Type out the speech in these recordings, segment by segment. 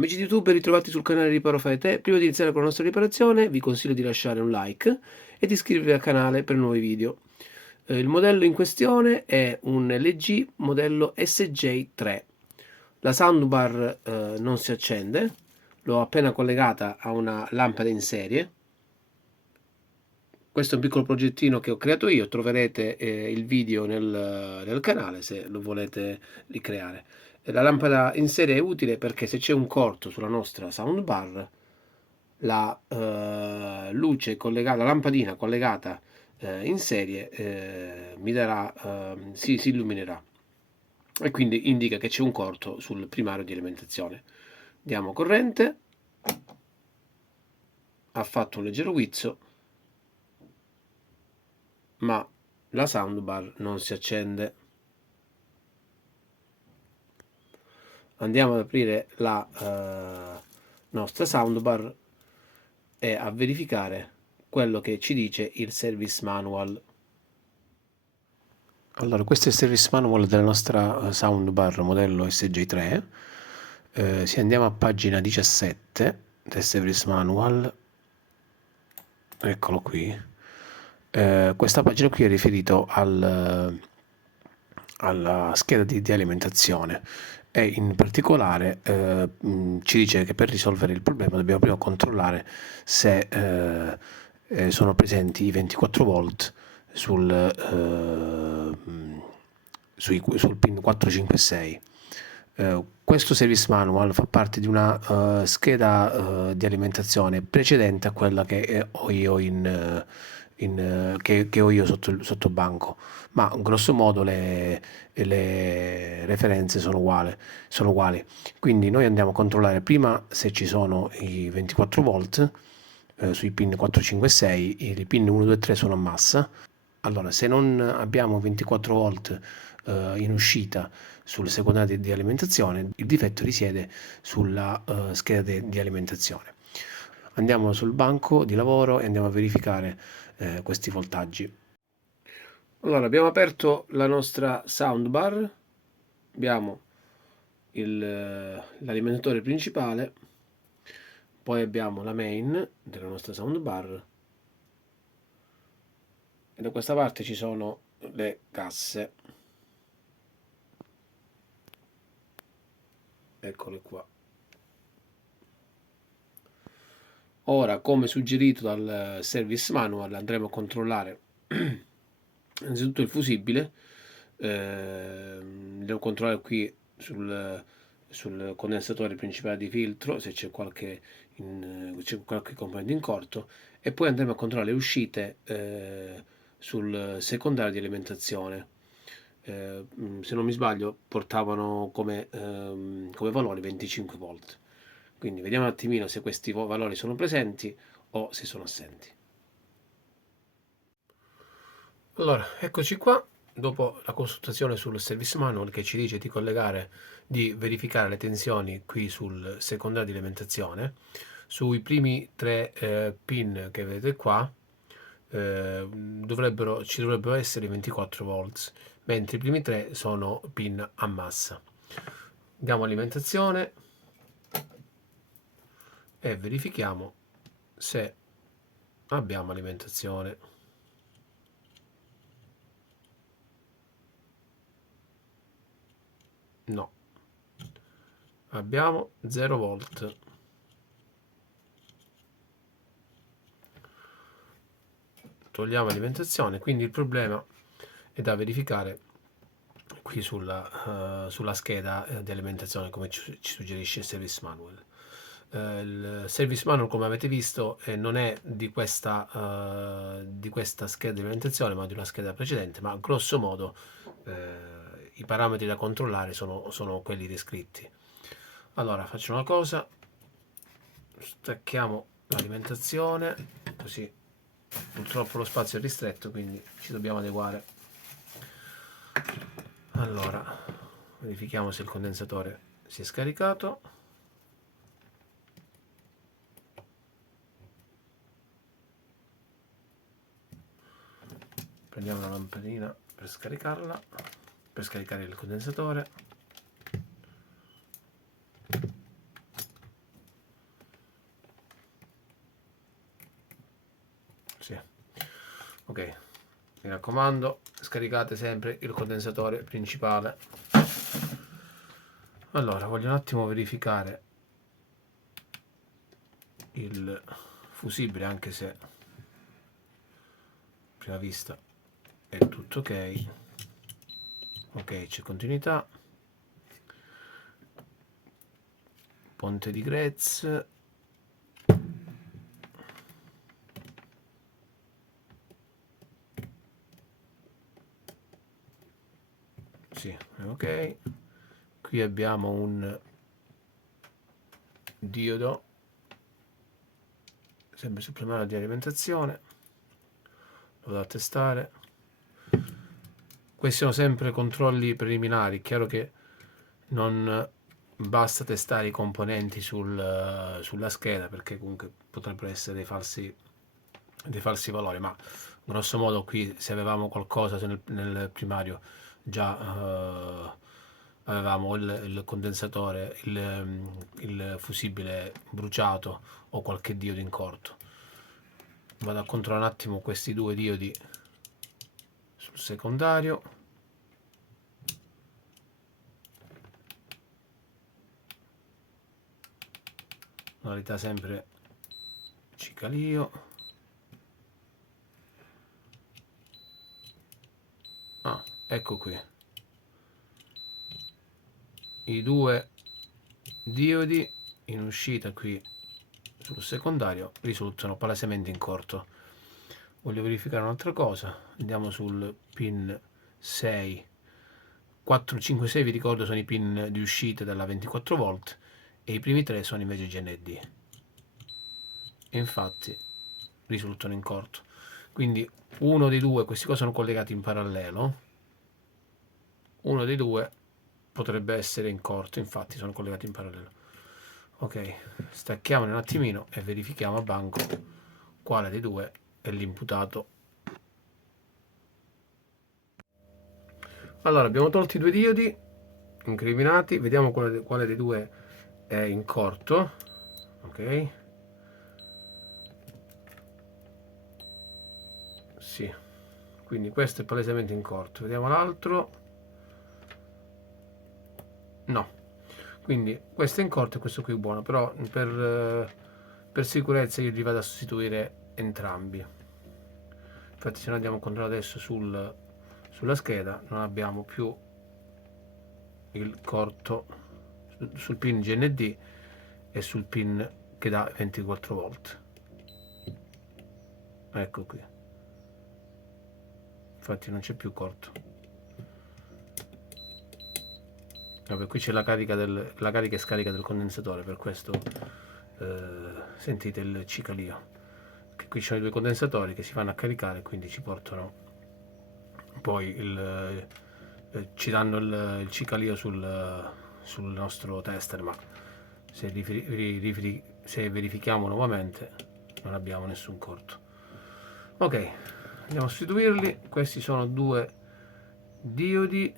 Amici di YouTube, ritrovati sul canale Riparo Fai Te. Prima di iniziare con la nostra riparazione vi consiglio di lasciare un like e di iscrivervi al canale per nuovi video. Il modello in questione è un LG modello SJ3. La soundbar non si accende, l'ho appena collegata a una lampada in serie. Questo è un piccolo progettino che ho creato io, troverete il video nel canale se lo volete ricreare. La lampada in serie è utile perché se c'è un corto sulla nostra soundbar, la luce collegata, la lampadina collegata in serie mi darà, si illuminerà e quindi indica che c'è un corto sul primario di alimentazione. Diamo corrente, ha fatto un leggero guizzo, ma la soundbar non si accende. Andiamo ad aprire la nostra soundbar e a verificare quello che ci dice il service manual. Allora, questo è il service manual della nostra soundbar modello SJ3. Se andiamo a pagina 17 del service manual, eccolo qui. Questa pagina qui è riferito alla scheda di alimentazione e in particolare ci dice che per risolvere il problema dobbiamo prima controllare se sono presenti i 24 volt sul pin 456. Questo service manual fa parte di una scheda di alimentazione precedente a quella che ho io che ho io sotto banco, ma grosso modo le referenze sono uguali. Quindi noi andiamo a controllare prima se ci sono i 24 volt sui pin 4, 5 e 6, i pin 1, 2 e 3 sono a massa. Allora, se non abbiamo 24 volt in uscita sul secondario di alimentazione, il difetto risiede sulla scheda di alimentazione. Andiamo sul banco di lavoro e andiamo a verificare questi voltaggi. Allora, abbiamo aperto la nostra soundbar, abbiamo l'alimentatore principale, poi abbiamo la main della nostra soundbar e da questa parte ci sono le casse. Eccole qua. Ora, come suggerito dal service manual, andremo a controllare innanzitutto il fusibile. Devo controllare qui sul condensatore principale di filtro se c'è qualche componente in corto, e poi andremo a controllare le uscite sul secondario di alimentazione. Se non mi sbaglio portavano come valore 25 volt, quindi vediamo un attimino se questi valori sono presenti o se sono assenti. Allora, eccoci qua, dopo la consultazione sul service manual che ci dice di verificare le tensioni qui sul secondario di alimentazione. Sui primi tre pin che vedete qua ci dovrebbero essere 24 volts, mentre i primi tre sono pin a massa. Diamo alimentazione e verifichiamo se abbiamo alimentazione. No, abbiamo 0 volt. Togliamo alimentazione, quindi il problema è da verificare qui sulla scheda di alimentazione, come ci suggerisce il service manual. Il service manual, come avete visto, non è di questa scheda di alimentazione, ma di una scheda precedente, ma grosso modo i parametri da controllare sono quelli descritti. Allora, faccio una cosa, stacchiamo l'alimentazione, così purtroppo lo spazio è ristretto, quindi ci dobbiamo adeguare. Allora, verifichiamo se il condensatore si è scaricato. Prendiamo la lampadina per scaricarla, per scaricare il condensatore. Sì. Ok, mi raccomando, scaricate sempre il condensatore principale. Allora, voglio un attimo verificare il fusibile, anche se a prima vista è tutto ok. Ok, c'è continuità. Ponte di Grez. Sì, è ok. Qui abbiamo un diodo, sempre sul primario di alimentazione. Lo vado a testare. Questi sono sempre controlli preliminari. Chiaro che non basta testare i componenti sulla scheda, perché comunque potrebbero essere dei falsi valori, ma grosso modo qui, se avevamo qualcosa nel primario, già avevamo il condensatore, il fusibile bruciato o qualche diodo in corto. Vado a controllare un attimo questi due diodi sul secondario. Modalità sempre cicalio. Ah, ecco qui i due diodi in uscita qui sul secondario risultano palesemente in corto. Voglio verificare un'altra cosa. Andiamo sul pin 6. 4, 5, 6 vi ricordo sono i pin di uscita della 24 volt e i primi 3 sono invece GND, e infatti risultano in corto. Quindi uno dei due, questi qua sono collegati in parallelo, uno dei due potrebbe essere in corto, infatti sono collegati in parallelo. Ok, stacchiamone un attimino e verifichiamo a banco quale dei due è l'imputato. Allora, abbiamo tolto i due diodi incriminati, vediamo quale dei due è in corto. Ok, sì, quindi questo è palesemente in corto. Vediamo l'altro. No, quindi questo è in corto e questo qui è buono, però per sicurezza io li vado a sostituire entrambi. Infatti se noi andiamo a controllare adesso sulla scheda non abbiamo più il corto sul pin GND e sul pin che dà 24 volt. Ecco qui, infatti non c'è più corto. Vabbè, qui c'è la carica e scarica del condensatore, per questo sentite il cicalio, che qui ci sono i due condensatori che si vanno a caricare, quindi ci portano poi ci danno il cicalio sul nostro tester, ma se verifichiamo nuovamente non abbiamo nessun corto. Ok, andiamo a sostituirli. Questi sono due diodi.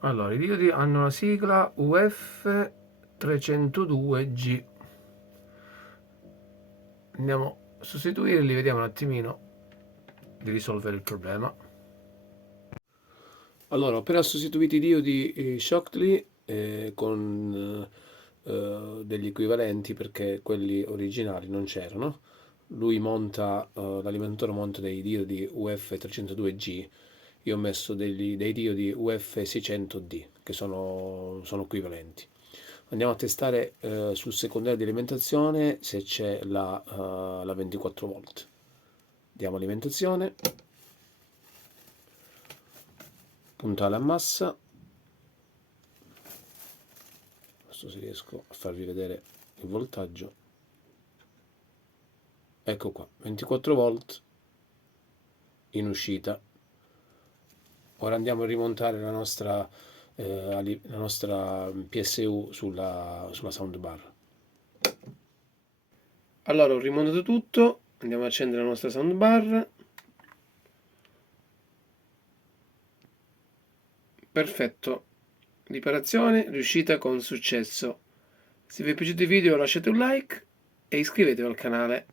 Allora, i diodi hanno la sigla UF302G. Andiamo a sostituirli, vediamo un attimino di risolvere il problema. Allora, ho appena sostituito i diodi Shockley con degli equivalenti, perché quelli originali non c'erano. Lui monta, l'alimentatore monta dei diodi UF302G. Io ho messo dei diodi UF600D che sono equivalenti. Andiamo a testare sul secondario di alimentazione se c'è la 24 volt. Diamo alimentazione, puntale a massa. Adesso se riesco a farvi vedere il voltaggio. Ecco qua, 24 volt in uscita. Ora andiamo a rimontare la nostra PSU sulla soundbar. Allora, ho rimontato tutto, andiamo a accendere la nostra soundbar. Perfetto, riparazione riuscita con successo. Se vi è piaciuto il video lasciate un like e iscrivetevi al canale.